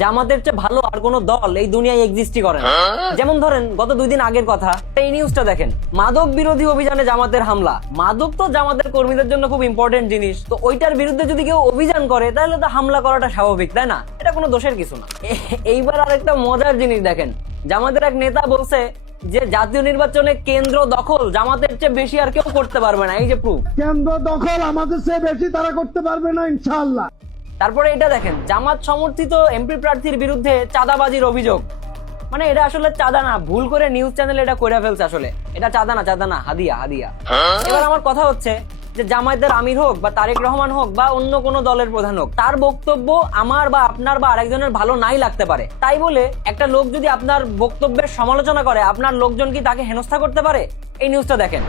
জামাতের চেয়ে ভালো আর কোনো দল এই দুনিয়ায় এক্সিস্টই করে না। যেমন ধরেন গত 2 দিন আগের কথা, এই নিউজটা দেখেন, মাদক বিরোধী অভিযানে জামাতের হামলা। মাদক তো জামাতের কর্মীদের জন্য খুব ইম্পর্টেন্ট জিনিস, তো ওইটার বিরুদ্ধে যদি কেউ অভিযান করে তাহলে তো হামলা করাটা স্বাভাবিক, তাই না? এটা কোনো দোষের কিছু না। এইবার আরেকটা মজার জিনিস দেখেন, জামাতের এক নেতা বলছে যে জাতীয় নির্বাচনে কেন্দ্র দখল জামাতের চেয়ে বেশি আর কেউ করতে পারবে না। এই যে প্রুফ, কেন্দ্র দখল আমাদের চেয়ে বেশি তারা করতে পারবে না ইনশাআল্লাহ। তারপরে এটা দেখেন, জামাত সমর্থিত এমপি প্রার্থীর বিরুদ্ধে চাঁদাবাজির অভিযোগ। মানে এটা আসলে চাঁদা না, ভুল করে নিউজ চ্যানেল এটা করে ফেলছে। আসলে এটা চাঁদা না, হাদিয়া হাদিয়া। এবার আমার কথা হচ্ছে যে জামায়াতের আমির হোক বা তারেক রহমান হোক বা অন্য কোনো দলের প্রধান হোক, তার বক্তব্য আমার বা আপনার বা আরেকজনের ভালো নাই লাগতে পারে। তাই বলে একটা লোক যদি আপনার বক্তব্যের সমালোচনা করে, আপনার লোকজন কি তাকে হেনস্থা করতে পারে? এই নিউজটা দেখেন।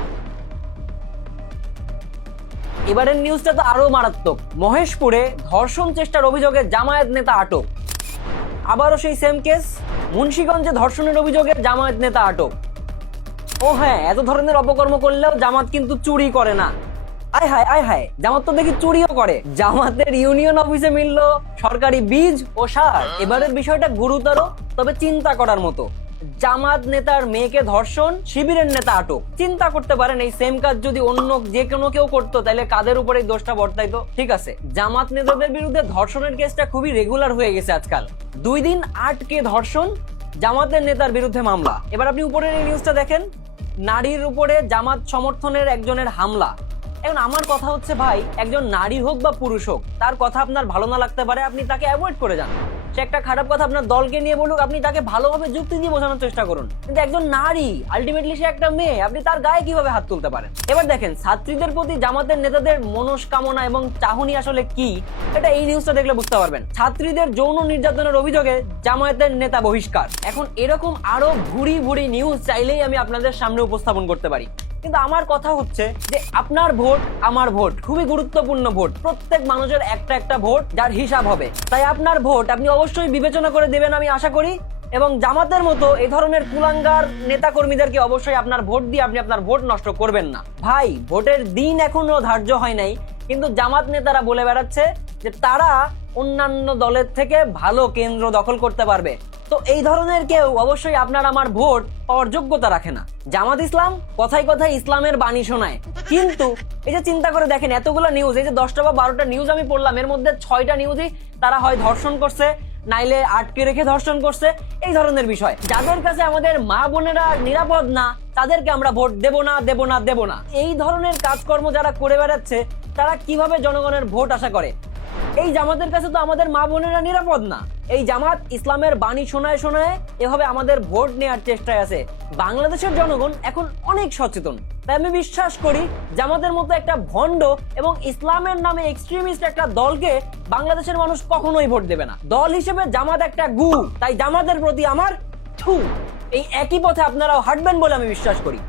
এবারের নিউজটা তো আরো মারাত্মক। মহেশপুরে ধর্ষণ চেষ্টার অভিযোগে জামায়াত নেতা আটক। আবারও সেই সেম কেস, মুন্সিগঞ্জে ধর্ষণের অভিযোগে জামায়াত নেতা আটক। ও হ্যাঁ, এত ধরনের অপকর্ম করলেও জামাত কিন্তু চুরি করে না। আয় হায়, জামাত তো দেখি চুরিও করে। জামাতের ইউনিয়ন অফিসে মিলল সরকারি বীজ ও সার। এবারের বিষয়টা গুরুতর, তবে চিন্তা করার মতো। জামাত নেতার মেয়েকে ধর্ষণ, শিবিরের নেতা আটক। চিন্তা করতে পারেন, এই সেম কাজ যদি অন্য যে কোনো কেউ করতো তাহলে কাদের উপরে এই দোষটা বর্তাইতো? ঠিক আছে, জামাত নেতাদের বিরুদ্ধে ধর্ষণের কেসটা খুবই রেগুলার হয়ে গেছে আজকাল। 2 দিন 8 ধর্ষণ, জামাতের নেতার বিরুদ্ধে মামলা। এবার আপনি উপরের এই নিউজটা দেখেন, নারীর উপরে জামাত সমর্থনের একজনের হামলা। এখন আমার কথা হচ্ছে ভাই, একজন নারী হোক বা পুরুষ হোক, তার কথা আপনার ভালো না লাগতে পারে, আপনি তাকে অ্যাভয়েড করে যান। সে একটা খারাপ কথা আপনার দলকে নিয়ে বলুক, আপনি তাকে ভালোভাবে যুক্তি দিয়ে বোঝানোর চেষ্টা করুন। কিন্তু একজন নারী, আলটিমেটলি সে একটা মেয়ে, আপনি তার গায়ে কিভাবে হাত তুলতে পারেন? এবার দেখেন, ছাত্রীদের প্রতি জামাতের নেতাদের মনস্কামনা এবং চাহনি আসলে কি, এটা এই নিউজটা দেখলে বুঝতে পারবেন। ছাত্রীদের যৌন নির্যাতনের অভিযোগে জামায়াতের নেতা বহিষ্কার। এখন এরকম আরো ভুরি ভুরি নিউজ চাইলেই আমি আপনাদের সামনে উপস্থাপন করতে পারি, কিন্তু আমার কথা হচ্ছে যে আপনার ভোট আমার ভোট খুবই গুরুত্বপূর্ণ ভোট। প্রত্যেক মানুষের একটা একটা ভোট, যার হিসাব হবে। তাই আপনার ভোট আপনি অবশ্যই বিবেচনা করে দেবেন আমি আশা করি, এবং জামাতের মতো এই ধরনের কুলাঙ্গার নেতা কর্মীদেরকে অবশ্যই আপনার ভোট দিয়ে আপনি আপনার ভোট নষ্ট করবেন না। ভাই, ভোটের দিন এখনো ধার্য হয় নাই, কিন্তু জামাত নেতারা বলে বেড়াচ্ছে যে তারা অন্যান্য দলের থেকে ভালো কেন্দ্র দখল করতে পারবে। তো এই ধরনের কেউ অবশ্যই আপনার আমার ভোট পাওয়ার যোগ্যতা রাখে না। জামাত ইসলাম কথায় কথায় ইসলামের বাণী শোনায়, কিন্তু এই যে চিন্তা করে দেখেন, এতগুলো নিউজ, এই যে 10টা বা 12টা নিউজ আমি পড়লাম, এর মধ্যে 6টা নিউজই তারা হয় ধর্ষণ করছে, নাইলে আটকে রেখে ধর্ষণ করছে। এই ধরনের বিষয়, যাদের কাছে আমাদের মা বোনেরা নিরাপদ না, তাদেরকে আমরা ভোট দেব না। এই ধরনের কাজকর্ম যারা করে বেড়াচ্ছে, তারা কিভাবে জনগণের ভোট আশা করে? এই জামাতের কাছে তো আমাদের মা বোনেরা নিরাপদ না। এই জামাত ইসলামের বাণী শোনায় শোনায় এভাবে আমাদের ভোট নেওয়ার চেষ্টায় আছে। বাংলাদেশের জনগণ এখন অনেক সচেতন, তাই আমি বিশ্বাস করি জামাতের মতো একটা ভণ্ড এবং ইসলামের নামে এক্সট্রিমিস্ট একটা দলকে বাংলাদেশের মানুষ কখনোই ভোট দেবে না। দল হিসেবে জামাত একটা গু, তাই জামাতের প্রতি আমার থু। এই একই পথে আপনারাও হাঁটবেন বলে আমি বিশ্বাস করি।